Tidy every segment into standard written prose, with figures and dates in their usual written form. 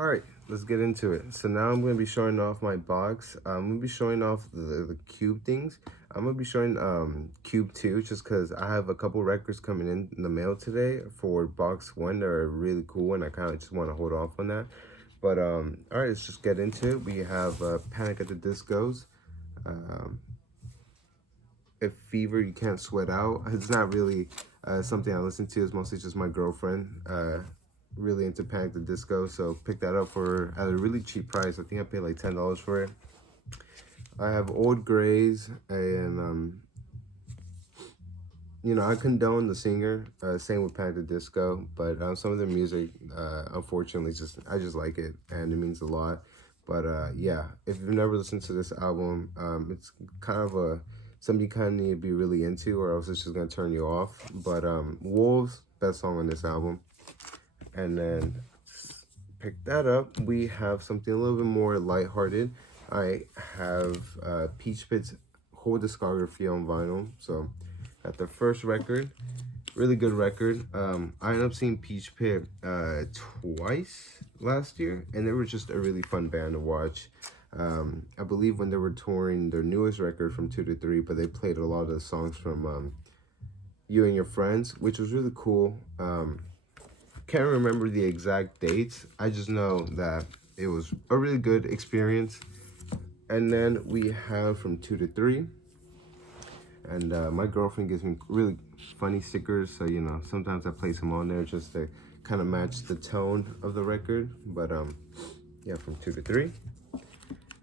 All right, let's get into it. So now I'm going to be showing off my box. I'm going to be showing off the cube things. I'm going to be showing cube 2 just because I have a couple records coming in the mail today for box 1. They're really cool and I kind of just want to hold off on that. But all right, let's just get into it. We have Panic at the Discos. Um, if Fever You Can't Sweat Out. It's not really something I listen to. It's mostly just my girlfriend. Really into Panic the Disco, so picked that up for at a really cheap price. I think I paid like $10 for it. I have Old Grays, and I condone the singer. Same with Panic the Disco, but some of the music, unfortunately, I just like it, and it means a lot. But yeah, if you've never listened to this album, it's kind of something you kind of need to be really into, or else it's just gonna turn you off. But Wolves, best song on this album. And then pick that up. We have something a little bit more lighthearted. I have Peach Pit's whole discography on vinyl. So at the first record, really good record. I ended up seeing Peach Pit twice last year, and they were just a really fun band to watch. I believe when they were touring their newest record from 2 to 3, but they played a lot of the songs from You and Your Friends, which was really cool. Can't remember the exact dates. I just know that it was a really good experience. And then we have from 2 to 3. And my girlfriend gives me really funny stickers. So, sometimes I place them on there just to kind of match the tone of the record. But yeah, from 2 to 3.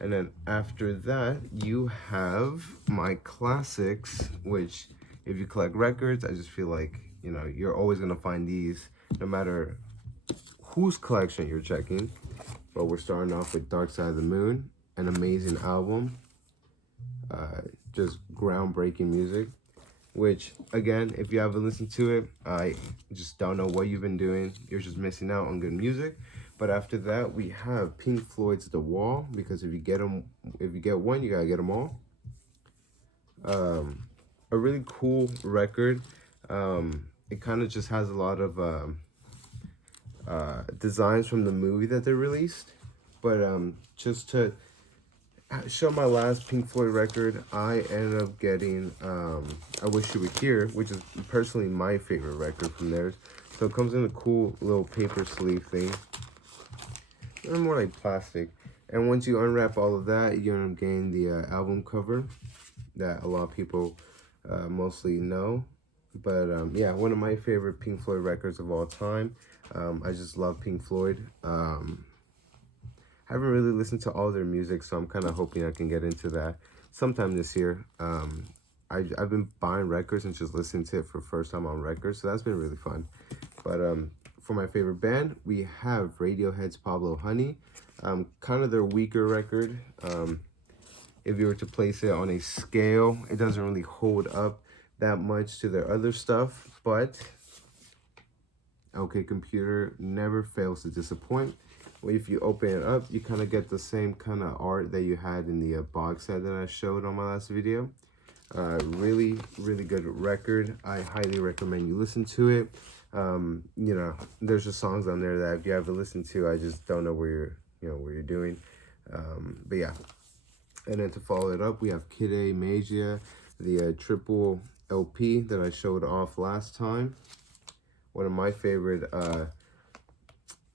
And then after that, you have my classics, which if you collect records, I just feel like, you're always going to find these no matter whose collection you're checking. But we're starting off with Dark Side of the Moon, an amazing album. Just groundbreaking music, which again, if you haven't listened to it, I just don't know what you've been doing. You're just missing out on good music. But after that, we have Pink Floyd's The Wall, because if you get one, you gotta get them all. A really cool record. It kind of just has a lot of designs from the movie that they released. But just to show my last Pink Floyd record, I ended up getting I Wish You Were Here, which is personally my favorite record from theirs. So it comes in a cool little paper sleeve thing. They're more like plastic. And once you unwrap all of that, you end up getting the album cover that a lot of people mostly know. But yeah, one of my favorite Pink Floyd records of all time. I just love Pink Floyd. Haven't really listened to all their music, so I'm kind of hoping I can get into that sometime this year. I've been buying records and just listening to it for the first time on records, so that's been really fun. But for my favorite band, we have Radiohead's Pablo Honey. Kind of their weaker record. If you were to place it on a scale, it doesn't really hold up that much to their other stuff, but OK Computer never fails to disappoint. If you open it up, you kind of get the same kind of art that you had in the box set that I showed on my last video. Really, really good record. I highly recommend you listen to it. There's just songs on there that if you haven't listened to, I just don't know where you're doing. But yeah. And then to follow it up, we have Kid A Magia, the triple LP that I showed off last time. One of my favorite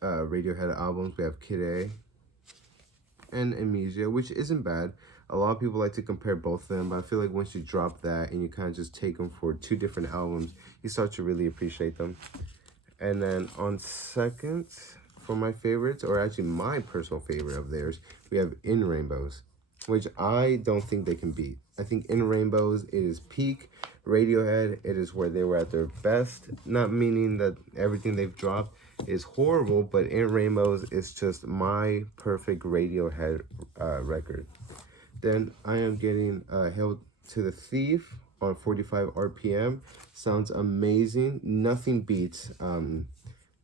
Radiohead albums. We have Kid A and Amnesia, which isn't bad. A lot of people like to compare both of them, but I feel like once you drop that and you kind of just take them for two different albums, you start to really appreciate them. And then on second, for my favorites, or actually my personal favorite of theirs, we have In Rainbows, which I don't think they can beat. I think In Rainbows, it is peak Radiohead. It is where they were at their best. Not meaning that everything they've dropped is horrible, but In Rainbows is just my perfect Radiohead record. Then I am getting Hail to the Thief on 45 RPM. Sounds amazing. Nothing beats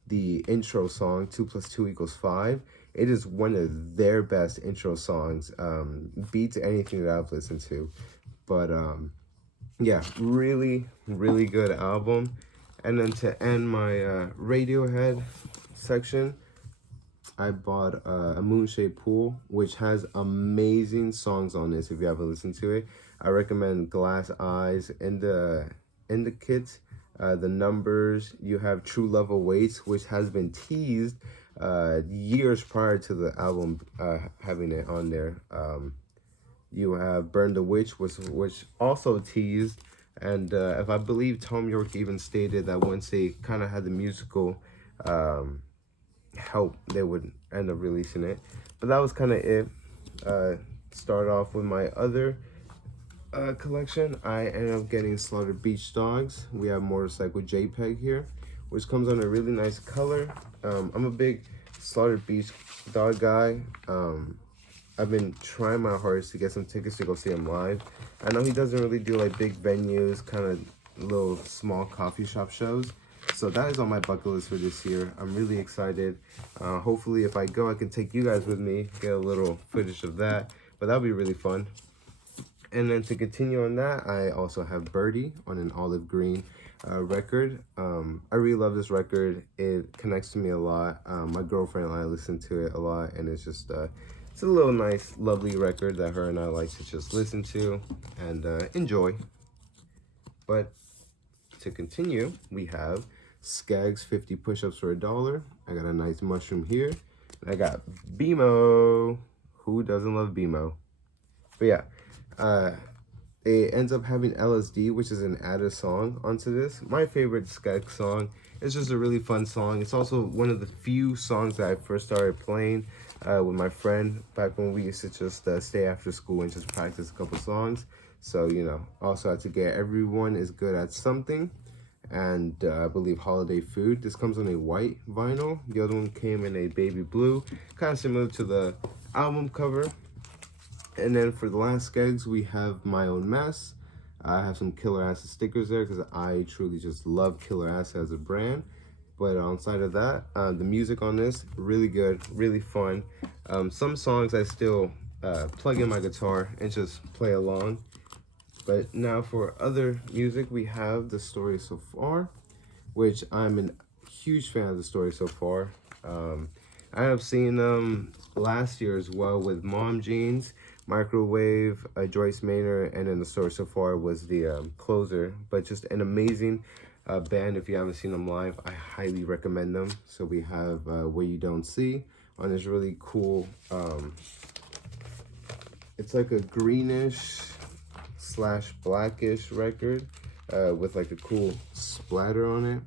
the intro song, 2 + 2 = 5. It is one of their best intro songs. Beats anything that I've listened to. But yeah, really, really good album. And then to end my Radiohead section, I bought a Moonshaped Pool, which has amazing songs on this. If you haven't listened to it, I recommend Glass Eyes in the kit. The Numbers. You have True Love Awaits, which has been teased years prior to the album having it on there. You have Burn the Witch, which also teased. And if I believe Tom York even stated that once they kind of had the musical help, they would end up releasing it. But that was kind of it. Start off with my other collection. I ended up getting Slaughtered Beach Dogs. We have Motorcycle JPEG here, which comes on a really nice color. I'm a big Slaughtered Beach Dog guy. I've been trying my hardest to get some tickets to go see him live. I know he doesn't really do like big venues, kind of little small coffee shop shows. So that is on my bucket list for this year. I'm really excited. Hopefully if I go, I can take you guys with me, get a little footage of that. But that'll be really fun. And then to continue on that, I also have Birdie on an olive green record. I really love this record. It connects to me a lot. My girlfriend and I listen to it a lot, and it's just it's a little nice, lovely record that her and I like to just listen to and enjoy. But to continue, we have Skaggs 50 push-ups for $1. I got a nice mushroom here. And I got BMO. Who doesn't love BMO? But yeah, it ends up having LSD, which is an added song onto this. My favorite Skaggs song. It's just a really fun song. It's also one of the few songs that I first started playing with my friend back when we used to just stay after school and just practice a couple songs. So, you know, also had to get Everyone Is Good at Something. And I believe Holiday Food. This comes on a white vinyl. The other one came in a baby blue, kind of similar to the album cover. And then for the last Skaggs, we have My Own Mess. I have some Killer Acid stickers there because I truly just love Killer Acid as a brand. But outside of that, the music on this, really good, really fun. Some songs I still plug in my guitar and just play along. But now for other music, we have The Story So Far, which I'm a huge fan of The Story So Far. I have seen them last year as well with Mom Jeans, Microwave, Joyce Manor, and then The Story So Far was the closer. But just an amazing band. If you haven't seen them live, I highly recommend them. So we have What You Don't See on this really cool, it's like a greenish / blackish record with like a cool splatter on it.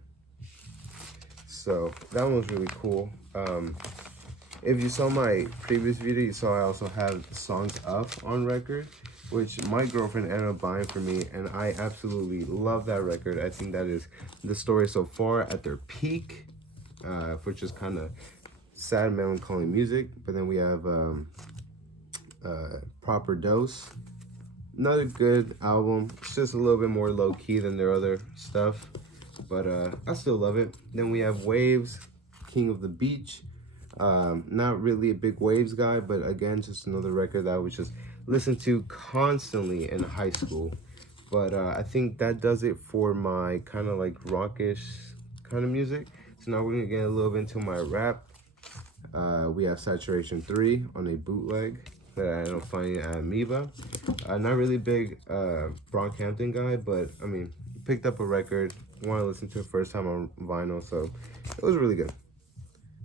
So that one was really cool. If you saw my previous video, you saw I also have Songs Up on record, which my girlfriend ended up buying for me, and I absolutely love that record. I think that is The Story So Far at their peak, which is kind of sad, melancholy music. But then we have Proper Dose. Another good album. It's just a little bit more low-key than their other stuff, but I still love it. Then we have Waves, King of the Beach. Not really a big Waves guy, but again, just another record that I would just listen to constantly in high school. But I think that does it for my kind of like rockish kind of music. So now we're gonna get a little bit into my rap. We have Saturation 3 on a bootleg that I ended up finding at Amoeba. Not really big Brockhampton guy, but I mean, picked up a record, want to listen to it first time on vinyl, so it was really good.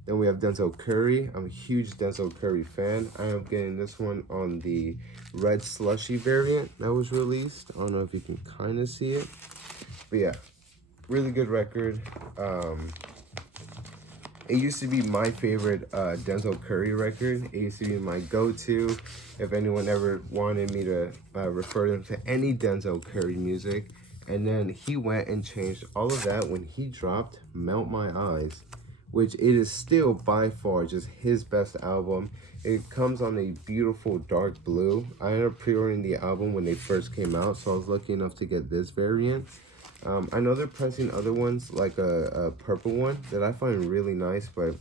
Then we have Denzel Curry. I'm a huge Denzel Curry fan. I am getting this one on the Red Slushy variant that was released. I don't know if you can kind of see it, but yeah, really good record. It used to be my favorite Denzel Curry record. It used to be my go-to if anyone ever wanted me to refer them to any Denzel Curry music. And then he went and changed all of that when he dropped Melt My Eyes, which it is still by far just his best album. It comes on a beautiful dark blue. I ended up pre-ordering the album when they first came out, so I was lucky enough to get this variant. I know they're pressing other ones, like a purple one, that I find really nice, but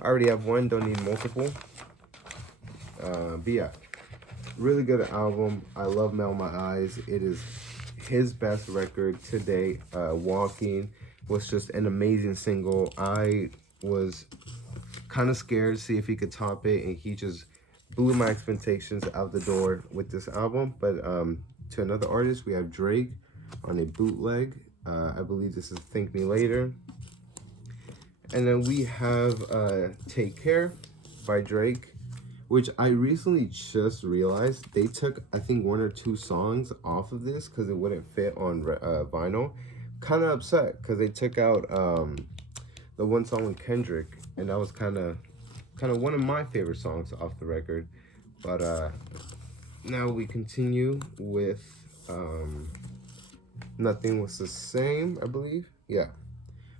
I already have one, don't need multiple. But yeah, really good album. I love Melt My Eyes. It is his best record to date. Walking was just an amazing single. I was kind of scared to see if he could top it, and he just blew my expectations out the door with this album. But to another artist, we have Drake on a bootleg. I believe this is Thank Me Later. And then we have Take Care by Drake, which I recently just realized they took, I think, 1 or 2 songs off of this because it wouldn't fit on vinyl. Kind of upset because they took out the one song with Kendrick, and that was kind of one of my favorite songs off the record. But now we continue with Nothing Was the Same, I believe. Yeah,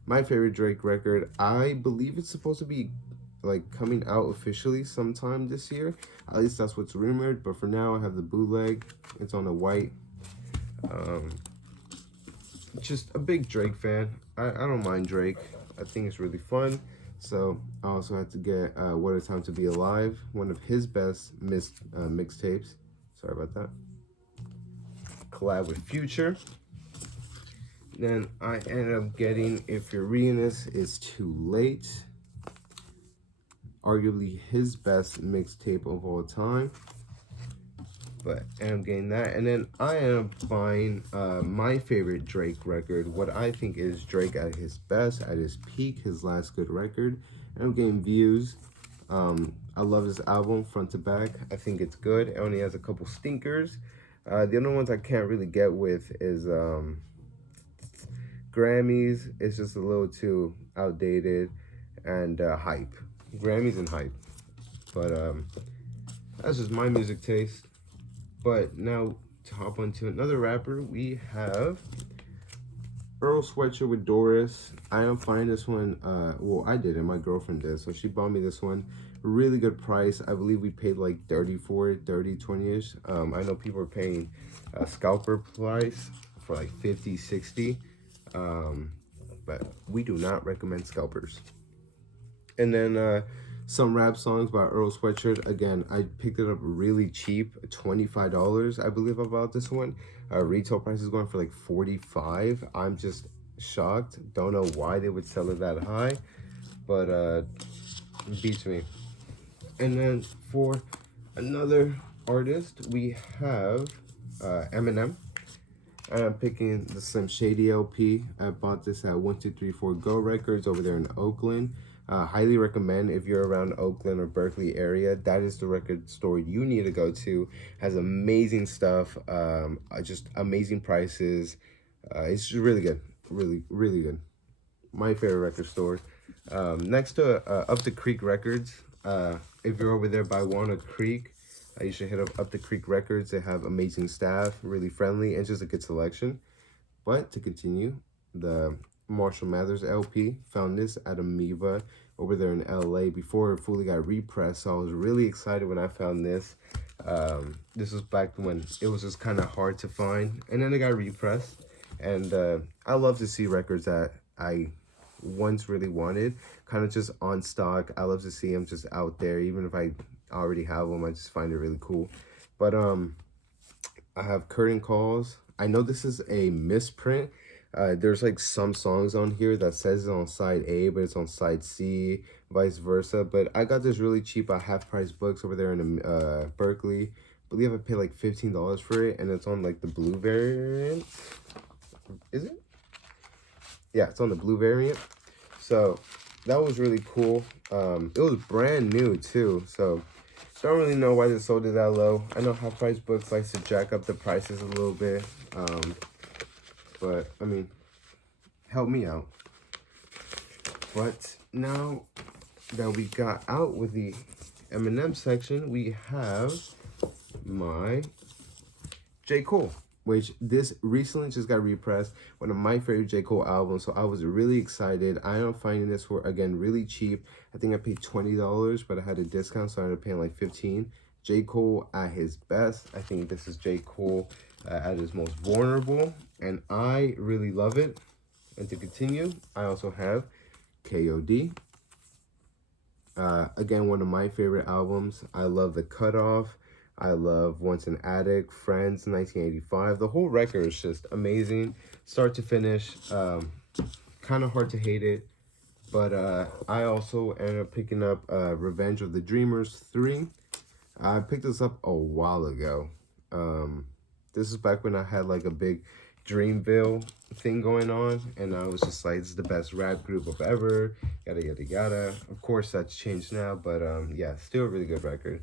my favorite Drake record. I believe it's supposed to be like coming out officially sometime this year. At least that's what's rumored. But for now, I have the bootleg. It's on a white. Just a big Drake fan. I don't mind Drake. I think it's really fun. So I also had to get What a Time to Be Alive, one of his best mixtapes. Sorry about that. Collab with Future. Then I ended up getting If You're Reading This, It's Too Late. Arguably his best mixtape of all time. But I am getting that. And then I am buying my favorite Drake record. What I think is Drake at his best, at his peak, his last good record. And I'm getting Views. I love this album front to back. I think it's good. It only has a couple stinkers. The only ones I can't really get with is Grammys. It's just a little too outdated. And Hype. Grammys and Hype. But that's just my music taste. But now to hop onto another rapper, we have Earl Sweatshirt with Doris. I am finding this one, well, I didn't, my girlfriend did, so she bought me this one. Really good price. I believe we paid like 30 for it, 30, 20-ish. I know people are paying a scalper price for like 50, 60. But we do not recommend scalpers. And then some rap songs by Earl Sweatshirt. Again, I picked it up really cheap, $25, I believe, about this one. Retail price is going for like $45. I'm just shocked. Don't know why they would sell it that high, but it beats me. And then for another artist, we have Eminem. And I'm picking the Slim Shady LP. I bought this at 1234 Go Records over there in Oakland. Highly recommend if you're around Oakland or Berkeley area. That is the record store you need to go to. Has amazing stuff, just amazing prices. It's just really good, really, really good. My favorite record store. Next to Up the Creek Records. If you're over there by Walnut Creek, you should hit up the Creek Records. They have amazing staff, really friendly, and just a good selection. But to continue, the Marshall Mathers LP, found this at Amoeba over there in LA before it fully got repressed. So I was really excited when I found this. This was back when it was just kind of hard to find, and then it got repressed. And I love to see records that I once really wanted kind of just on stock. I love to see them just out there, even if I already have them. I just find it really cool. But I have Curtain Calls. I know this is a misprint. There's like some songs on here that says it's on side A, but it's on side C, vice versa. But I got this really cheap at Half Price Books over there in Berkeley. I believe I paid like $15 for it, and it's on like the blue variant. Is it? Yeah, it's on the blue variant. So that was really cool. It was brand new too, so don't really know why they sold it that low. I know Half Price Books likes to jack up the prices a little bit. But, I mean, help me out. But now that we got out with the Eminem section, we have my J. Cole, which this recently just got repressed. One of my favorite J. Cole albums, so I was really excited. I am finding this for, again, really cheap. I think I paid $20, but I had a discount, so I ended up paying like $15. J. Cole at his best. I think this is J. Cole at his most vulnerable, and I really love it. And to continue, I also have KOD. Again, one of my favorite albums. I love The Cutoff. I love Once an Addict, Friends, 1985. The whole record is just amazing, start to finish. Kind of hard to hate it. But I also ended up picking up Revenge of the Dreamers 3. I picked this up a while ago. Um, this is back when I had like a big Dreamville thing going on, and I was just like, "This is the best rap group of ever." Yada yada yada. Of course, that's changed now, but yeah, still a really good record.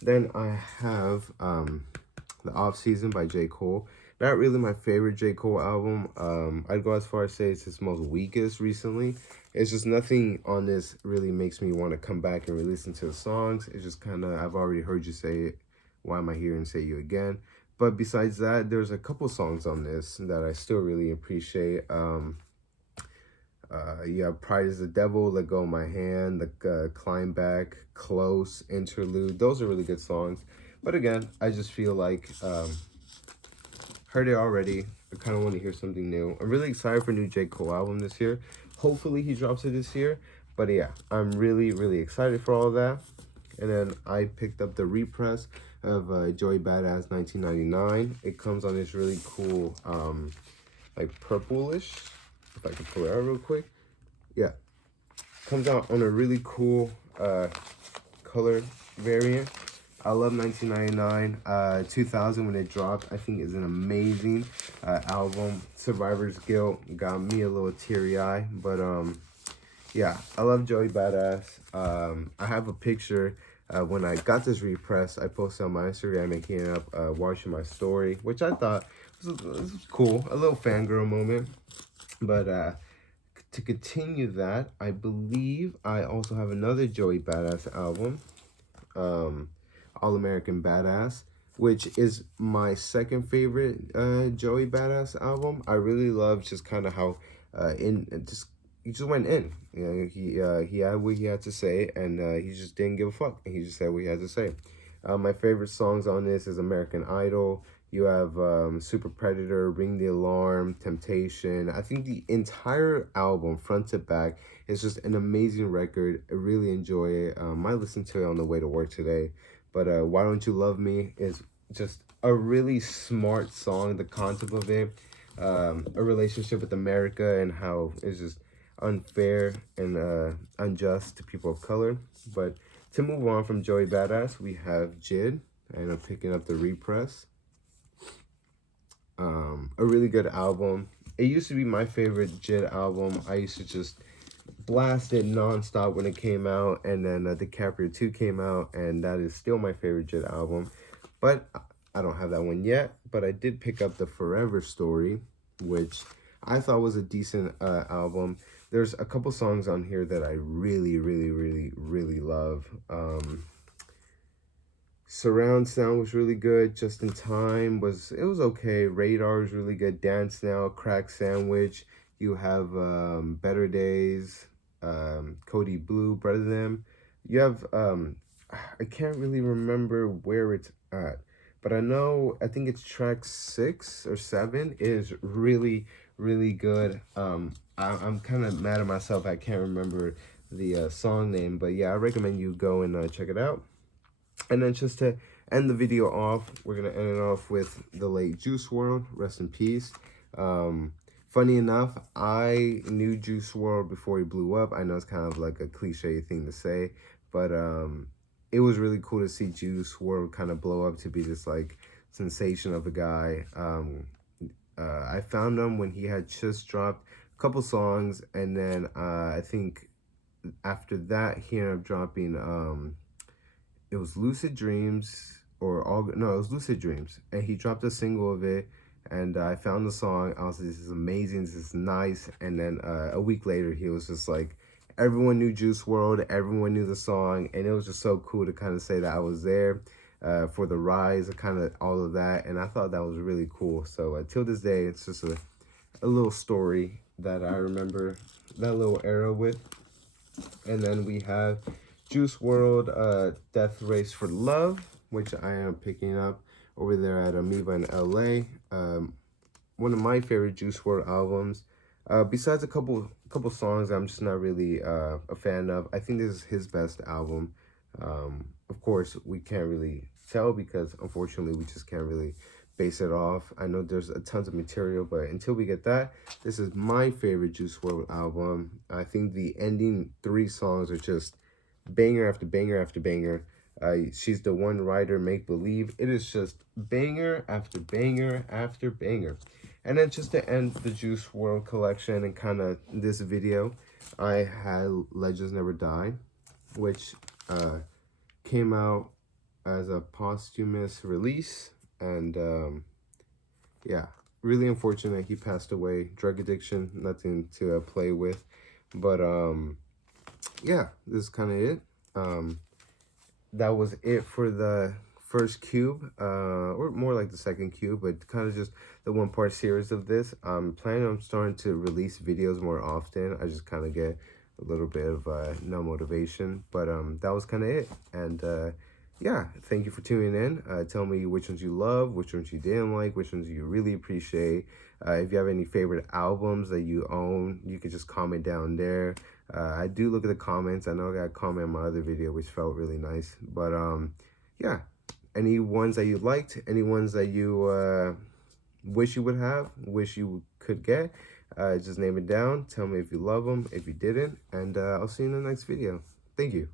Then I have the Off Season by J. Cole. Not really my favorite J. Cole album. I'd go as far as say it's his most weakest recently. It's just nothing on this really makes me want to come back and re-listen to the songs. It's just kind of, I've already heard you say it. Why am I here and say you again? But besides that, there's a couple songs on this that I still really appreciate. You have Pride is the Devil, Let Go of My Hand, the Climb Back, Close, Interlude. Those are really good songs. But again, I just feel like heard it already. I kind of want to hear something new. I'm really excited for new J. Cole album this year. Hopefully he drops it this year. But yeah, I'm really, really excited for all of that. And then I picked up the repress of Joey Badass 1999. It comes on this really cool, like purplish. If I can pull it out real quick. Yeah. Comes out on a really cool color variant. I love 1999. 2000 when it dropped, I think is an amazing album. Survivor's Guilt got me a little teary eye, but yeah, I love Joey Badass. I have a picture when I got this repress. I posted on my Instagram and he ended up watching my story, which I thought was cool, a little fangirl moment. But to continue that, I believe I also have another Joey Badass album. All American Badass, which is my second favorite Joey Badass album. I really love just kind of how he just went in. You know, he had what he had to say, and he just didn't give a fuck. He just said what he had to say. My favorite songs on this is American Idol. You have Super Predator, Ring the Alarm, Temptation. I think the entire album, front to back, is just an amazing record. I really enjoy it. I listened to it on the way to work today. But Why Don't You Love Me is just a really smart song. The concept of it, a relationship with America and how it's just unfair and unjust to people of color. But to move on from Joey Badass, we have JID. I ended up picking up the repress. A really good album. It used to be my favorite JID album. I used to just blast it nonstop when it came out, and then DiCaprio 2 came out, and that is still my favorite JID album. But I don't have that one yet, but I did pick up the Forever Story, which I thought was a decent album. There's a couple songs on here that I really, really, really, really love. Surround Sound was really good. Just in Time was okay. Radar was really good. Dance Now, Crack Sandwich. You have Better Days, Cody Blue, Brother Them. You have I can't really remember where it's at, but I think it's track 6 or 7 is really, really good. I'm kind of mad at myself. I can't remember the song name, but yeah, I recommend you go and check it out. And then just to end the video off, we're going to end it off with the late Juice WRLD. Rest in peace. Funny enough, I knew Juice WRLD before he blew up. I know it's kind of like a cliche thing to say, but it was really cool to see Juice WRLD kind of blow up to be this like sensation of a guy. I found him when he had just dropped a couple songs, and then I think after that he ended up dropping it was Lucid Dreams it was Lucid Dreams, and he dropped a single of it, and I found the song. I was like, this is amazing, this is nice. And then a week later, he was just like, everyone knew Juice WRLD, everyone knew the song, and it was just so cool to kind of say that I was there for the rise of kind of all of that, and I thought that was really cool. So till this day, it's just a little story that I remember that little era with. And then we have Juice WRLD, Death Race for Love, which I am picking up over there at Amoeba in LA. One of my favorite Juice WRLD albums. Besides a couple songs I'm just not really a fan of. I think this is his best album. Of course, we can't really tell because unfortunately we just can't really base it off. I know there's a tons of material, but until we get that, this is my favorite Juice WRLD album. I think the ending 3 songs are just banger after banger after banger. She's the One Writer, Make Believe. It is just banger after banger after banger. And then just to end the Juice WRLD collection and kind of this video, I had Legends Never Die, which came out as a posthumous release. And yeah, really unfortunate he passed away. Drug addiction, nothing to play with. But yeah, this is kind of it. That was it for the first cube, or more like the second cube, but kind of just the 1-part series of this. I'm planning on starting to release videos more often. I just kind of get a little bit of no motivation, but that was kind of it. And yeah, thank you for tuning in. Tell me which ones you love, which ones you didn't like, which ones you really appreciate. If you have any favorite albums that you own, you can just comment down there. I do look at the comments. I know I got a comment on my other video, which felt really nice. But yeah, any ones that you liked, any ones that you wish you would have, wish you could get, just name it down. Tell me if you love them, if you didn't, and I'll see you in the next video. Thank you.